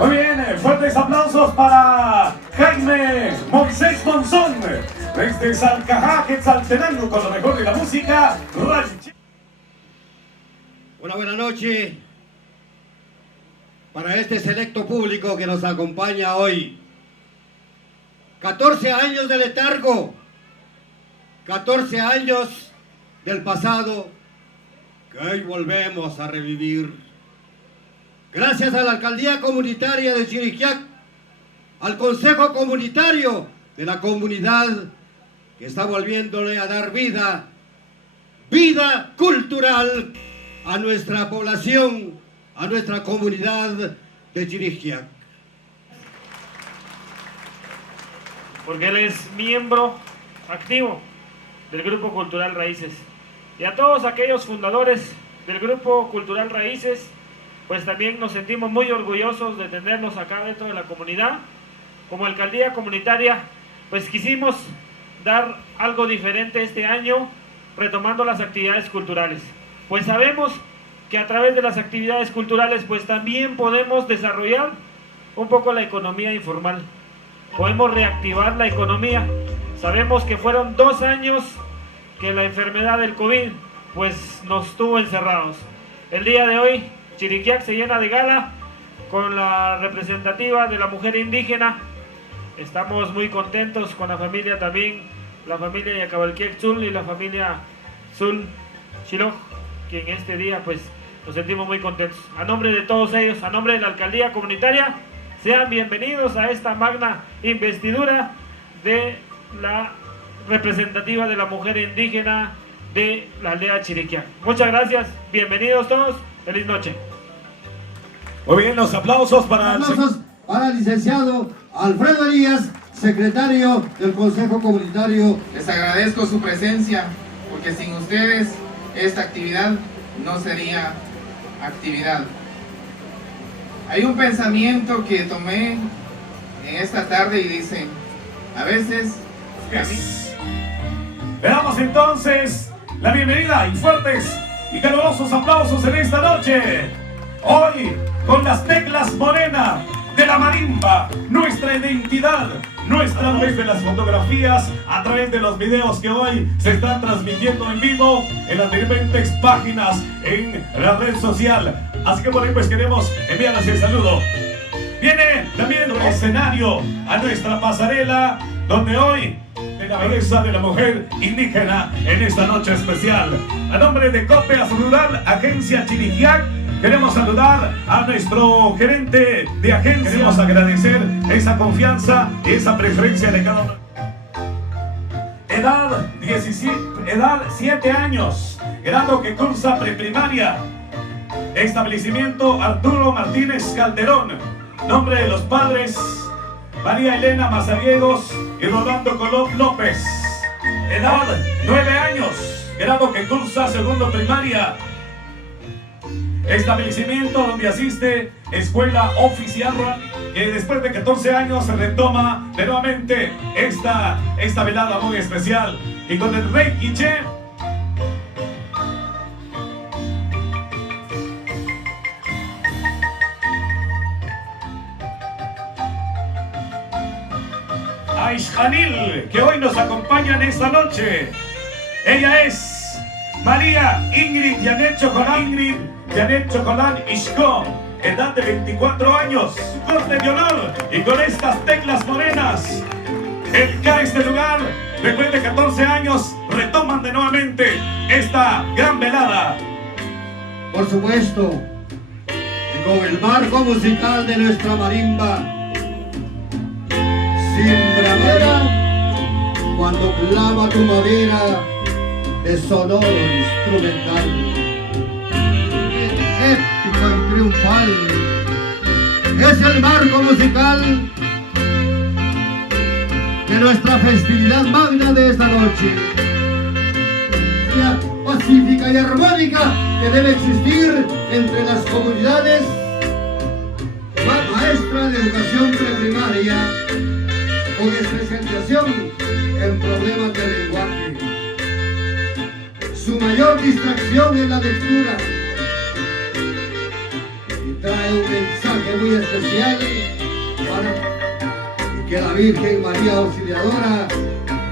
Muy bien, fuertes aplausos para Jaime Moisés Monzón, desde Salcajá, Quetzaltenango, con lo mejor de la música ranchera. Una buena noche para este selecto público que nos acompaña hoy. 14 años de letargo, 14 años del pasado que hoy volvemos a revivir. Gracias a la Alcaldía Comunitaria de Chiriquiac, al Consejo Comunitario de la comunidad que está volviéndole a dar vida cultural a nuestra población, a nuestra comunidad de Chiriquiac. Porque él es miembro activo del Grupo Cultural Raíces. Y a todos aquellos fundadores del Grupo Cultural Raíces, pues también nos sentimos muy orgullosos de tenerlos acá dentro de la comunidad. Como alcaldía comunitaria, pues quisimos dar algo diferente este año, retomando las actividades culturales. Pues sabemos que a través de las actividades culturales, pues también podemos desarrollar un poco la economía informal. Podemos reactivar la economía. Sabemos que fueron 2 años que la enfermedad del COVID, pues nos tuvo encerrados. El día de hoy, Chiriquiac se llena de gala con la representativa de la mujer indígena. Estamos muy contentos con la familia también, la familia Yacabalquiec Zul y la familia Zul Shiloj, que en este día pues nos sentimos muy contentos. A nombre de todos ellos, a nombre de la alcaldía comunitaria, sean bienvenidos a esta magna investidura de la representativa de la mujer indígena de la aldea Chiriquiac. Muchas gracias, bienvenidos todos, feliz noche. Muy bien, los aplausos para el licenciado Alfredo Elías, secretario del Consejo Comunitario. Les agradezco su presencia, porque sin ustedes esta actividad no sería actividad. Hay un pensamiento que tomé en esta tarde y dice, a veces... Le damos entonces la bienvenida y fuertes y calurosos aplausos en esta noche. Hoy, con las teclas morenas de la marimba, nuestra identidad, nuestra a través de las fotografías, a través de los videos que hoy se están transmitiendo en vivo en las diferentes páginas en la red social. Así que por ahí pues queremos enviarles el saludo. Viene también el escenario a nuestra pasarela, donde hoy de la belleza de la mujer indígena en esta noche especial. A nombre de Copeas Rural, Agencia Chiriquiac, queremos saludar a nuestro gerente de agencia. Queremos agradecer esa confianza y esa preferencia de cada uno. Edad 7 años, grado que cursa preprimaria. Establecimiento Arturo Martínez Calderón. Nombre de los padres: María Elena Mazariegos y Rolando Colón López. Edad 9 años, grado que cursa segundo primaria. Establecimiento donde asiste Escuela Oficial, que después de 14 años se retoma de nuevamente esta velada muy especial. Y con el Rey Quiché, Aishjanil, que hoy nos acompaña en esta noche. Ella es María Ingrid Janet Chocolán Ishko, edad de 24 años, corte de honor, y con estas teclas morenas, este lugar, después de 14 años, retoman de nuevamente esta gran velada. Por supuesto, y con el marco musical de nuestra marimba, siembra madera, cuando clava tu madera de sonoro instrumental. Épico y triunfal es el marco musical de nuestra festividad magna de esta noche, pacífica y armónica que debe existir entre las comunidades. Maestra de educación preprimaria con especialización en problemas de lenguaje. Su mayor distracción es la lectura y trae un mensaje mensaje muy especial y que la Virgen María Auxiliadora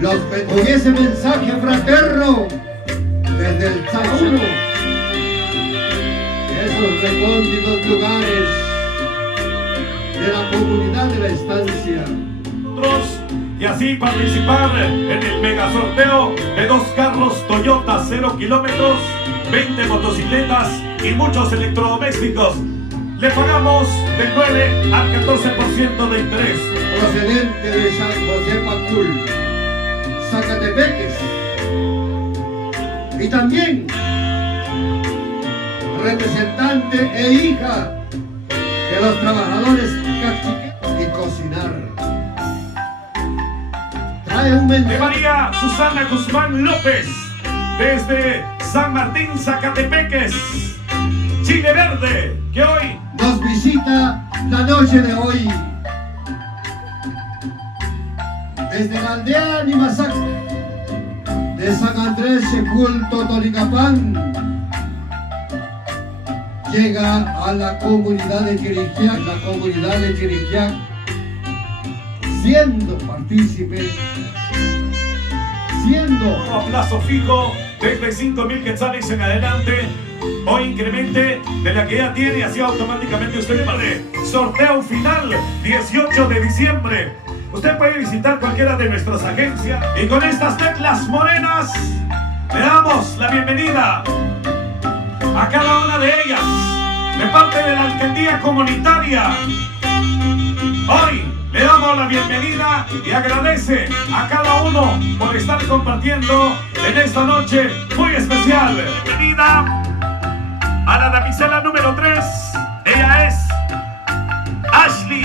los bendiga. Con ese mensaje fraterno desde el Chachuno, esos recónditos lugares de la comunidad de la estancia. Y así participar en el mega sorteo de 2 carros Toyota 0 kilómetros, 20 motocicletas y muchos electrodomésticos. Le pagamos del 9 al 14% de interés. Procedente de San José Pacul, Zacatepeques. Y también representante e hija de los trabajadores cachiqueros y cocinar. Trae un De mensaje. María Susana Guzmán López, desde San Martín, Zacatepeques, Chile Verde, que hoy Nos visita la noche de hoy. Desde la aldea Nimasac de San Andrés Checul Totonicapán, llega a la comunidad de Chiriquiac, siendo partícipe, a plazo fijo desde 5.000 quetzales en adelante o incremente de la que ya tiene, así automáticamente usted vale. Sorteo final 18 de diciembre. Usted puede visitar cualquiera de nuestras agencias y con estas teclas morenas le damos la bienvenida a cada una de ellas de parte de la alcaldía comunitaria. Hoy le damos la bienvenida y agradece a cada uno por estar compartiendo en esta noche muy especial. Bienvenida a la damisela número 3. Ella es Ashley.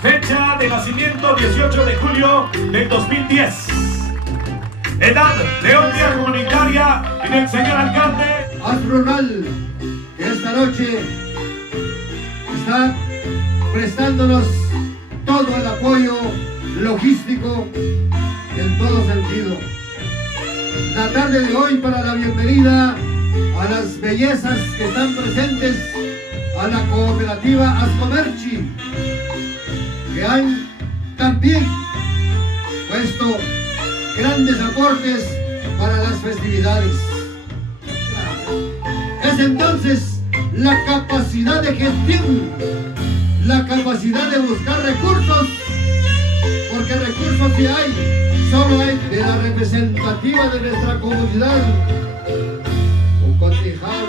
Fecha de nacimiento 18 de julio del 2010. Edad de obra comunitaria y del señor alcalde Asronal, que esta noche está prestándonos todo el apoyo logístico en todo sentido. La tarde de hoy para la bienvenida a las bellezas que están presentes a la cooperativa Ascomerchi, que han también puesto grandes aportes para las festividades. Es entonces la capacidad de gestión, la capacidad de buscar recursos, porque recursos sí hay, solo hay de la representativa de nuestra comunidad, Ucotijar,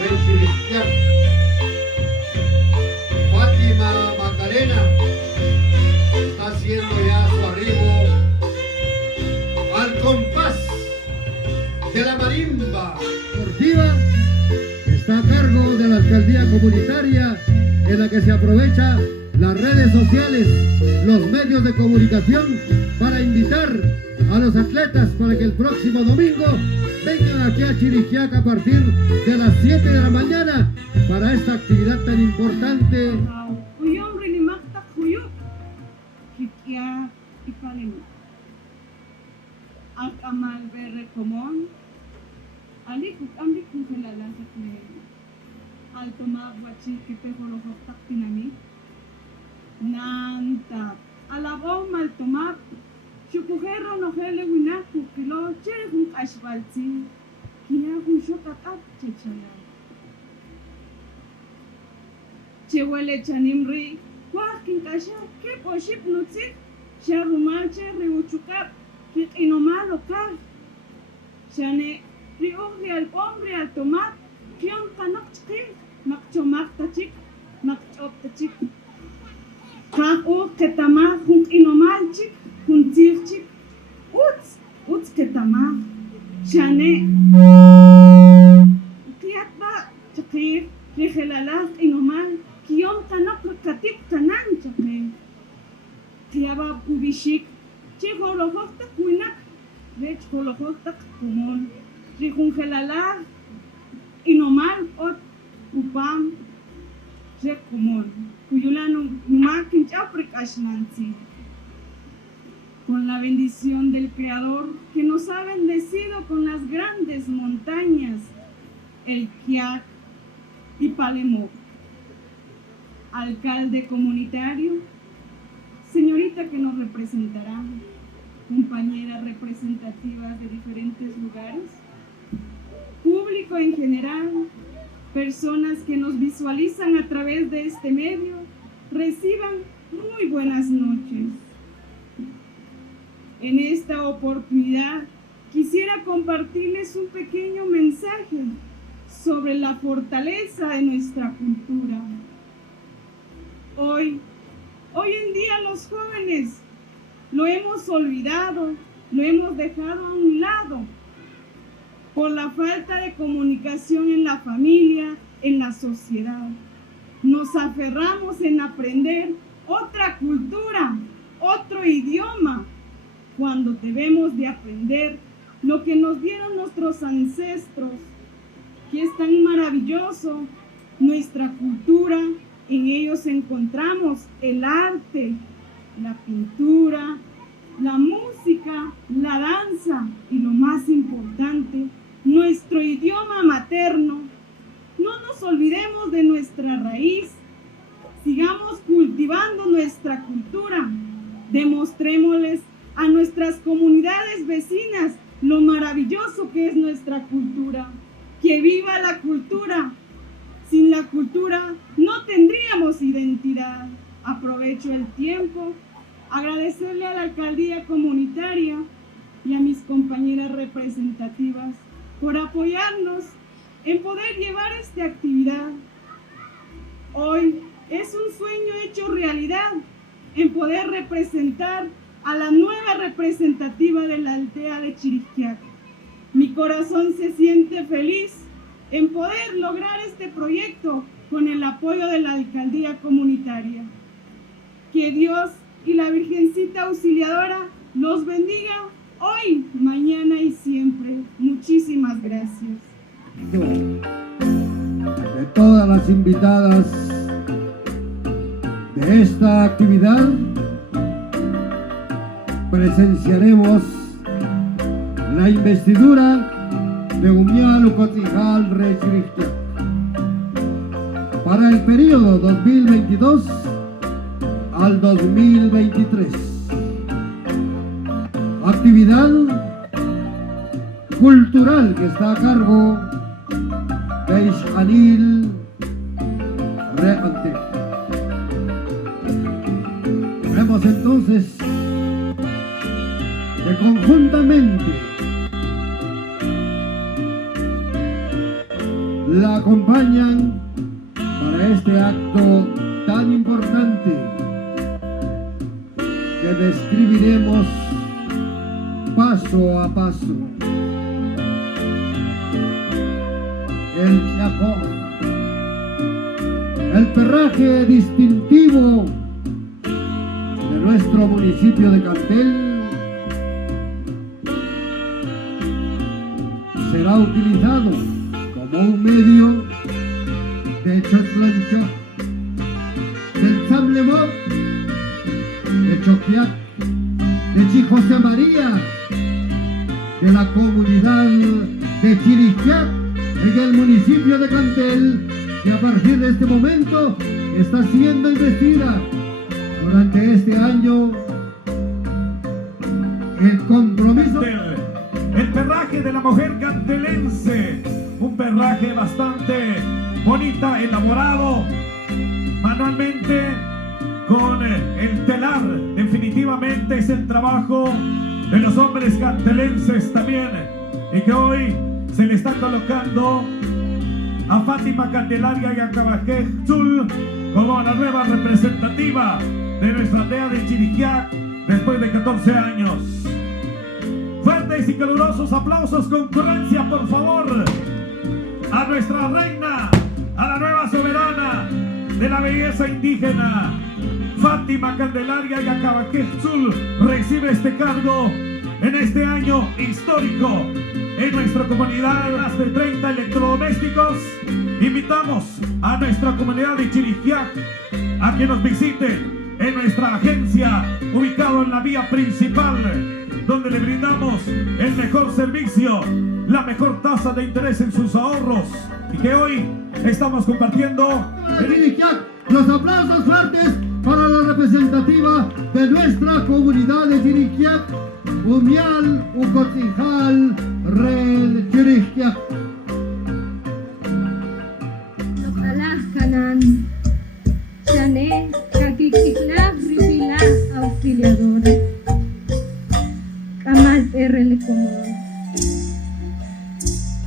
Renchiriquiac, Fátima Macarena, está haciendo ya su arribo al compás de la marimba deportiva, que está a cargo de la alcaldía comunitaria, en la que se aprovecha las redes sociales, los medios de comunicación para invitar a los atletas para que el próximo domingo vengan aquí a Chiriquiac a partir de las 7 de la mañana para esta actividad tan importante. Akamal berre komon, alikuk ambik kukelala sa kle, altomag wachi kipe holofok tak tinami, nanta, alabo maltomag, shukujero no hele winaku kilo chere kung ashbalti, kina kung shokat at chechala. Chewele chanimri, wakin kasha, ke poship nutsik, sharumache reuchukap, Inomalo ka, shane riuhri al pomri al tomat, kion kanok chik, makchomak tachik, makchop tachik. Kako ketama hunk inomal chik, huntir chik, uts ketama, shane kiatba chakir, rihelalak inomal, kion kanok katik kanan chakme. Kiaba ubishik, Chiholohotak winak, Rech holohotak kumon, Rihungelala, Inomal ot upam, Rek kumon, Kuyulano makin chaprik ashnansi. con la bendición del Creador que nos ha bendecido con las grandes montañas, el Quiac y Palemón. Alcalde comunitario, señorita que nos representará, compañeras representativas de diferentes lugares, público en general, personas que nos visualizan a través de este medio, reciban muy buenas noches. En esta oportunidad quisiera compartirles un pequeño mensaje sobre la fortaleza de nuestra cultura. Hoy en día los jóvenes lo hemos olvidado, lo hemos dejado a un lado por la falta de comunicación en la familia, en la sociedad. Nos aferramos en aprender otra cultura, otro idioma, cuando debemos de aprender lo que nos dieron nuestros ancestros, que es tan maravilloso, nuestra cultura. En ellos encontramos el arte, la pintura, la música, la danza y lo más importante, nuestro idioma materno. No nos olvidemos de nuestra raíz, sigamos cultivando nuestra cultura, demostrémosles a nuestras comunidades vecinas lo maravilloso que es nuestra cultura. ¡Que viva la cultura! Sin la cultura no tendríamos identidad. Aprovecho el tiempo, agradecerle a la alcaldía comunitaria y a mis compañeras representativas por apoyarnos en poder llevar esta actividad. Hoy es un sueño hecho realidad en poder representar a la nueva representativa de la aldea de Chiriquiac. Mi corazón se siente feliz en poder lograr este proyecto con el apoyo de la alcaldía comunitaria. Que Dios y la Virgencita Auxiliadora los bendiga hoy, mañana y siempre. Muchísimas gracias. De todas las invitadas de esta actividad, presenciaremos la investidura de Umialu Cotijal Rechirichtac para el periodo 2022 al 2023. Actividad cultural que está a cargo de Ishanil Reante. Vemos entonces que conjuntamente la acompañan para este acto tan importante que describiremos paso a paso. El Chacó, el perraje distintivo de nuestro municipio de Cantel, será utilizado como un medio de Chotlancho, del Tzamlemop, de Choquiac, de Chijosé María, de la comunidad de Chiriquiac, en el municipio de Cantel, que a partir de este momento está siendo investida durante este año el compromiso. El perraje de la mujer cantelense, un perraje bastante bonita, elaborado manualmente con el telar. Definitivamente es el trabajo de los hombres cantelenses también, y que hoy se le está colocando a Fátima Candelaria y a Cabajezul como la nueva representativa de nuestra aldea de Chiriquiac después de 14 años. Fuertes y calurosos aplausos, concurrencia, por favor, a nuestra reina, a la nueva soberana de la belleza indígena, Fátima Candelaria y a Cabajezul. Recibe este cargo en este año histórico en nuestra comunidad. Más de 30 electrodomésticos. Invitamos a nuestra comunidad de Chiriquiac a que nos visiten en nuestra agencia, ubicado en la vía principal, donde le brindamos el mejor servicio, la mejor tasa de interés en sus ahorros, y que hoy estamos compartiendo. Los aplausos fuertes para la representativa de nuestra comunidad de Chiriquiac, Umial, Ucotijal, Rel, Chiriquiac. Kanan, Chané, Kakikikla, Rivila, Auxiliadora, Kamal Perrele Común,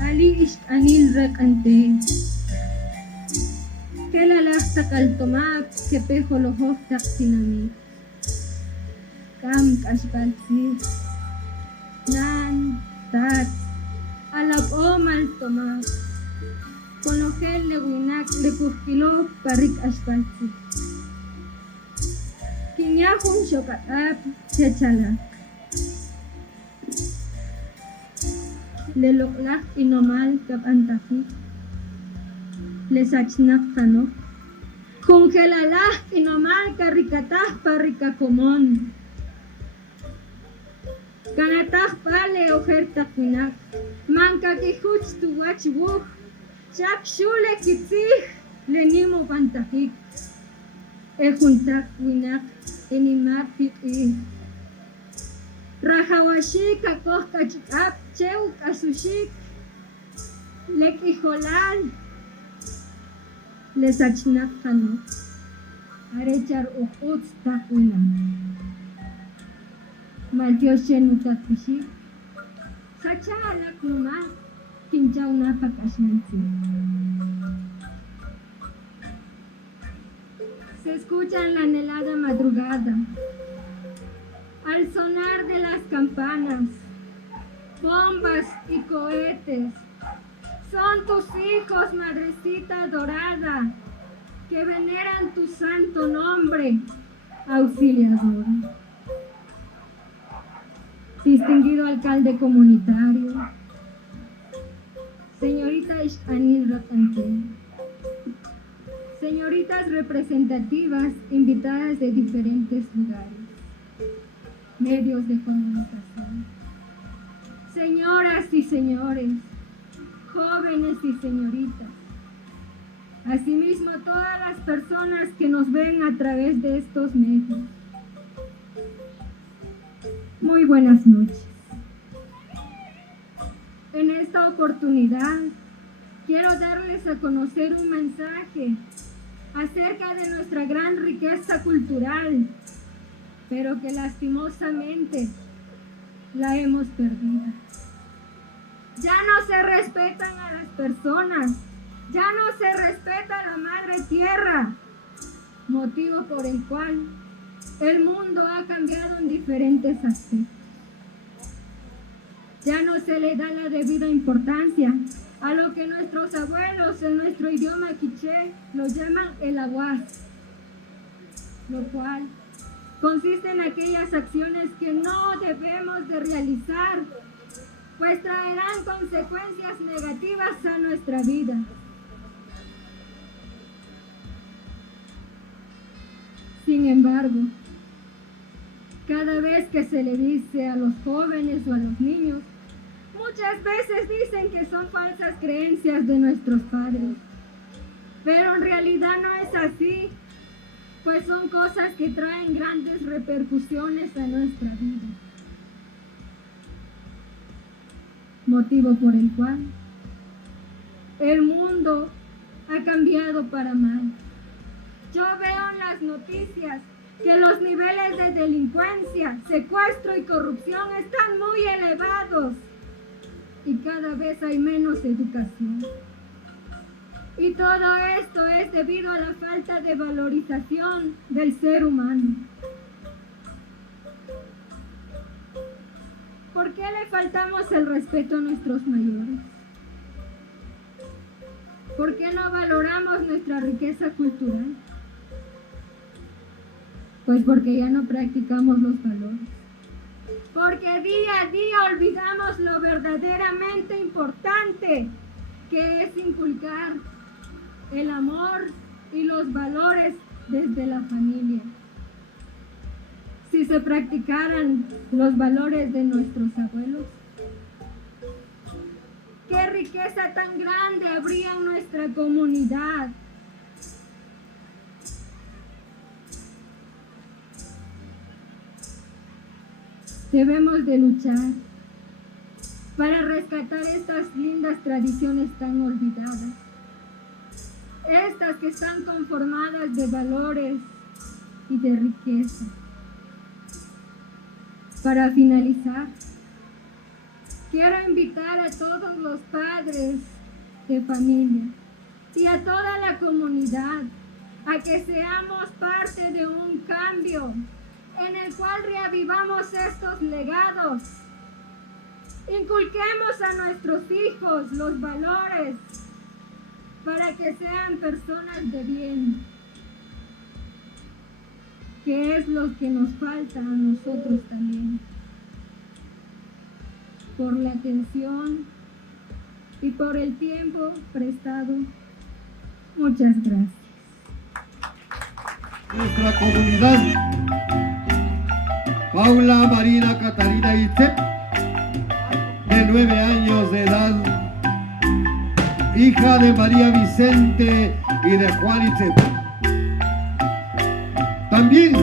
Ali Isht Anil Rakante, Kelalasta Kaltomap, Kepejo Lohok Taksinami, Kam Kashbalsi, Nan, Tat, Alap Mal Tomap, Conogel le winak le kuhkilo parik asfalti. Kinyahun shokatap chechalak. Le loklak inomal kap antafi. Le sachnak kano. Kungelalah inomal karikatah parikakomon. Kanatah pale ojerta kunak. Manka kihuch tu wachwuh. Chak shule kitzig lenimo pantahik juntak winak enimar piqi rahawashik akoh kachikap cheu kasushik lekijolal lesachnak kano arechar ukut takwina maltioshen utakishik sachalak numak Kinchau napak ashnansi. Se escucha en la anhelada madrugada, al sonar de las campanas, bombas y cohetes. Son tus hijos, madrecita dorada, que veneran tu santo nombre, auxiliadora. Distinguido alcalde comunitario, señorita Ishtanil Rakante, señoritas representativas invitadas de diferentes lugares, medios de comunicación, señoras y señores, jóvenes y señoritas, asimismo todas las personas que nos ven a través de estos medios. Muy buenas noches. En esta oportunidad quiero darles a conocer un mensaje acerca de nuestra gran riqueza cultural, pero que lastimosamente la hemos perdido. Ya no se respetan a las personas, ya no se respeta a la madre tierra, motivo por el cual el mundo ha cambiado en diferentes aspectos. Ya no se le da la debida importancia a lo que nuestros abuelos en nuestro idioma quiché lo llaman el aguas, lo cual consiste en aquellas acciones que no debemos de realizar, pues traerán consecuencias negativas a nuestra vida. Sin embargo, cada vez que se le dice a los jóvenes o a los niños, muchas veces dicen que son falsas creencias de nuestros padres, pero en realidad no es así, pues son cosas que traen grandes repercusiones a nuestra vida. Motivo por el cual el mundo ha cambiado para mal. Yo veo en las noticias que los niveles de delincuencia, secuestro y corrupción están muy elevados y cada vez hay menos educación. Y todo esto es debido a la falta de valorización del ser humano. ¿Por qué le faltamos el respeto a nuestros mayores? ¿Por qué no valoramos nuestra riqueza cultural? Pues porque ya no practicamos los valores. Porque día a día olvidamos lo verdaderamente importante que es inculcar el amor y los valores desde la familia. si se practicaran los valores de nuestros abuelos? ¿Qué riqueza tan grande habría en nuestra comunidad? Debemos de luchar para rescatar estas lindas tradiciones tan olvidadas. Estas que están conformadas de valores y de riqueza. Para finalizar, quiero invitar a todos los padres de familia y a toda la comunidad a que seamos parte de un cambio en el cual reavivamos estos legados. Inculquemos a nuestros hijos los valores para que sean personas de bien, que es lo que nos falta a nosotros también. Por la atención y por el tiempo prestado, muchas gracias. Nuestra comunidad, Paula Marina Catarina Itzep, de 9 años de edad, hija de María Vicente y de Juan Itzep. También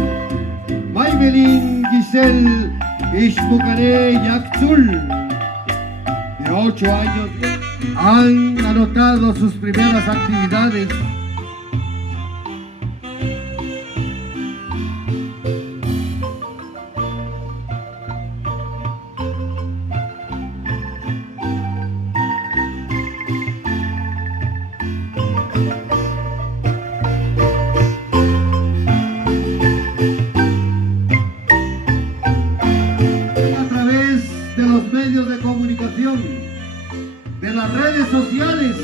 Maybelline Giselle Ishmukane Yakzul, de 8 años, han anotado sus primeras actividades. Medios de comunicación, de las redes sociales,